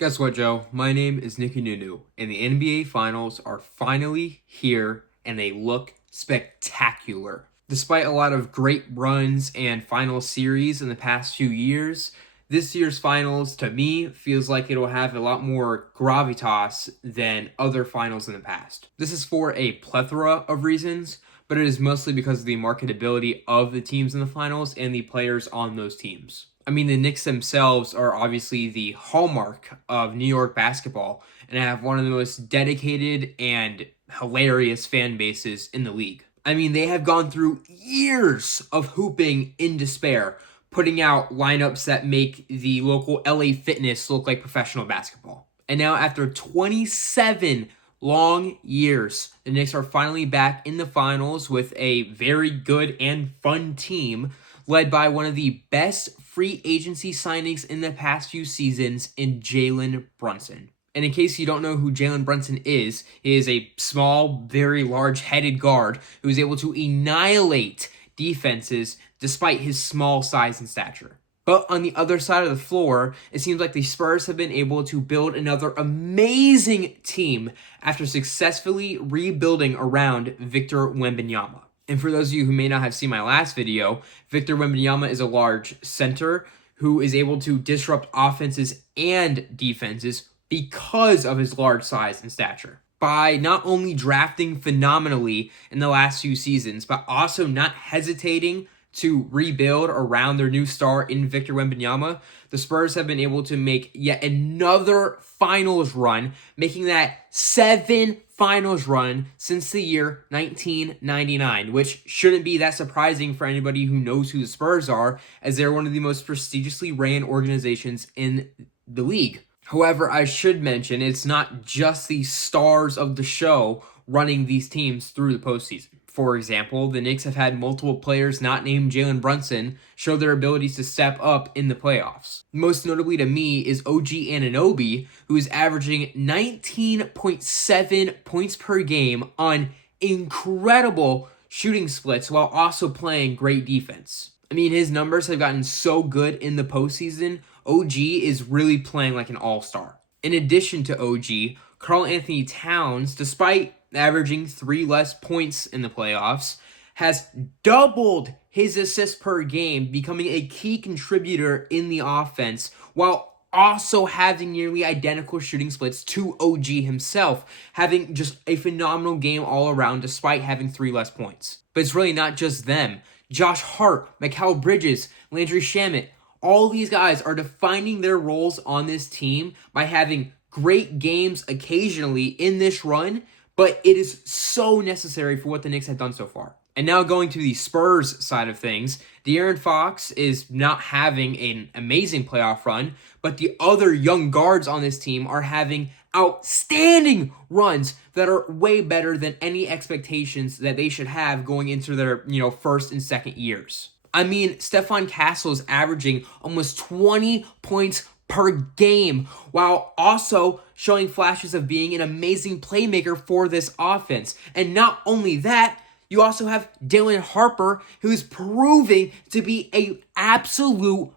Guess what, Joe? My name is Nicky Nunu, and the NBA Finals are finally here, and they look spectacular. Despite a lot of great runs and final series in the past few years, this year's finals, to me, feels like it'll have a lot more gravitas than other finals in the past. This is for a plethora of reasons, but it is mostly because of the marketability of the teams in the finals and the players on those teams. I mean, the Knicks themselves are obviously the hallmark of New York basketball and have one of the most dedicated and hilarious fan bases in the league. I mean, they have gone through years of hooping in despair, putting out lineups that make the local LA Fitness look like professional basketball. And now, after 27 long years, the Knicks are finally back in the finals with a very good and fun team led by one of the best free agency signings in the past few seasons in Jalen Brunson. And in case you don't know who Jalen Brunson is, he is a small, very large-headed guard who is able to annihilate defenses despite his small size and stature. But on the other side of the floor, it seems like the Spurs have been able to build another amazing team after successfully rebuilding around Victor Wembanyama. And for those of you who may not have seen my last video, Victor Wembanyama is a large center who is able to disrupt offenses and defenses because of his large size and stature. By not only drafting phenomenally in the last few seasons, but also not hesitating to rebuild around their new star in Victor Wembanyama, the Spurs have been able to make yet another finals run, making that 7 finals run since the year 1999, which shouldn't be that surprising for anybody who knows who the Spurs are, as they're one of the most prestigiously ran organizations in the league. However, I should mention it's not just the stars of the show running these teams through the postseason. For example, the Knicks have had multiple players not named Jalen Brunson show their abilities to step up in the playoffs. Most notably to me is OG Anunoby, who is averaging 19.7 points per game on incredible shooting splits while also playing great defense. I mean, his numbers have gotten so good in the postseason. OG is really playing like an all-star. In addition to OG, Karl-Anthony Towns, despite averaging 3 less points in the playoffs, has doubled his assists per game, becoming a key contributor in the offense, while also having nearly identical shooting splits to OG himself, having just a phenomenal game all around despite having 3 less points. But it's really not just them. Josh Hart, Mikal Bridges, Landry Shamet, all these guys are defining their roles on this team by having great games occasionally in this run, but it is so necessary for what the Knicks have done so far. And now going to the Spurs side of things, De'Aaron Fox is not having an amazing playoff run, but the other young guards on this team are having outstanding runs that are way better than any expectations that they should have going into their, first and second years. I mean, Stephon Castle is averaging almost 20 points per game, while also showing flashes of being an amazing playmaker for this offense. And not only that, you also have Dylan Harper, who's proving to be an absolute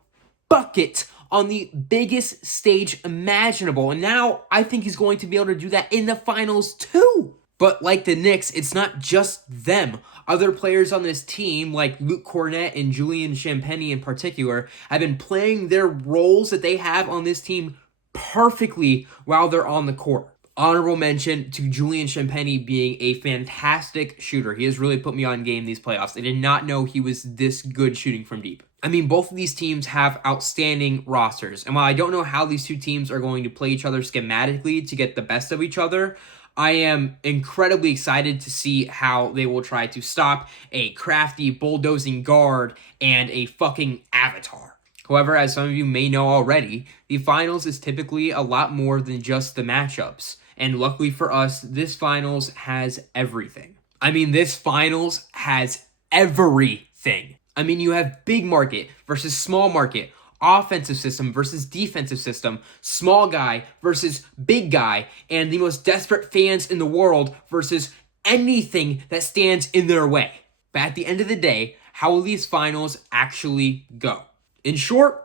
bucket on the biggest stage imaginable. And now I think he's going to be able to do that in the finals too. But like the Knicks, it's not just them. Other players on this team, like Luke Cornett and Julian Champagnie in particular, have been playing their roles that they have on this team perfectly while they're on the court. Honorable mention to Julian Champagnie being a fantastic shooter. He has really put me on game these playoffs. I did not know he was this good shooting from deep. I mean, both of these teams have outstanding rosters. And while I don't know how these two teams are going to play each other schematically to get the best of each other, I am incredibly excited to see how they will try to stop a crafty, bulldozing guard and a fucking avatar. However, as some of you may know already, the finals is typically a lot more than just the matchups. And luckily for us, this finals has everything. I mean, this finals has everything. I mean, you have big market versus small market, offensive system versus defensive system, small guy versus big guy, and the most desperate fans in the world versus anything that stands in their way. But at the end of the day, how will these finals actually go? In short,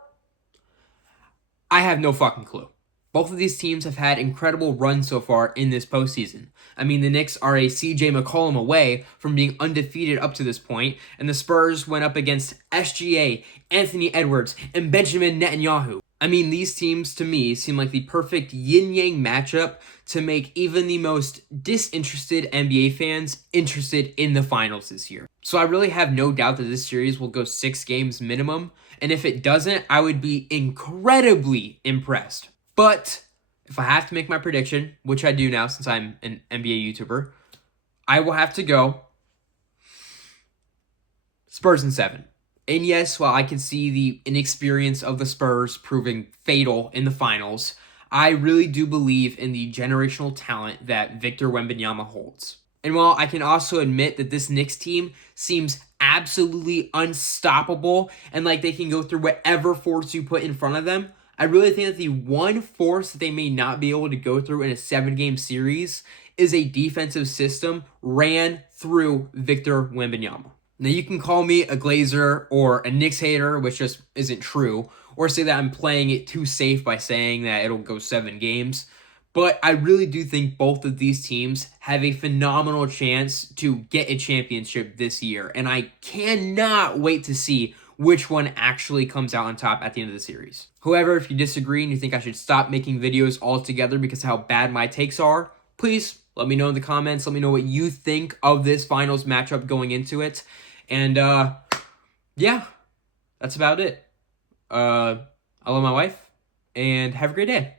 I have no fucking clue. Both of these teams have had incredible runs so far in this postseason. I mean, the Knicks are a CJ McCollum away from being undefeated up to this point, and the Spurs went up against SGA, Anthony Edwards, and Benjamin Netanyahu. I mean, these teams to me seem like the perfect yin-yang matchup to make even the most disinterested NBA fans interested in the finals this year. So I really have no doubt that this series will go 6 games minimum, and if it doesn't, I would be incredibly impressed. But if I have to make my prediction, which I do now since I'm an NBA YouTuber, I will have to go Spurs in 7. And yes, while I can see the inexperience of the Spurs proving fatal in the finals, I really do believe in the generational talent that Victor Wembanyama holds. And while I can also admit that this Knicks team seems absolutely unstoppable and like they can go through whatever force you put in front of them, I really think that the one force that they may not be able to go through in a 7-game series is a defensive system ran through Victor Wembanyama. Now, you can call me a Glazer or a Knicks hater, which just isn't true, or say that I'm playing it too safe by saying that it'll go 7 games. But I really do think both of these teams have a phenomenal chance to get a championship this year. And I cannot wait to see which one actually comes out on top at the end of the series. However, if you disagree and you think I should stop making videos altogether because of how bad my takes are, please let me know in the comments. Let me know what you think of this finals matchup going into it. And yeah, that's about it. I love my wife, and have a great day.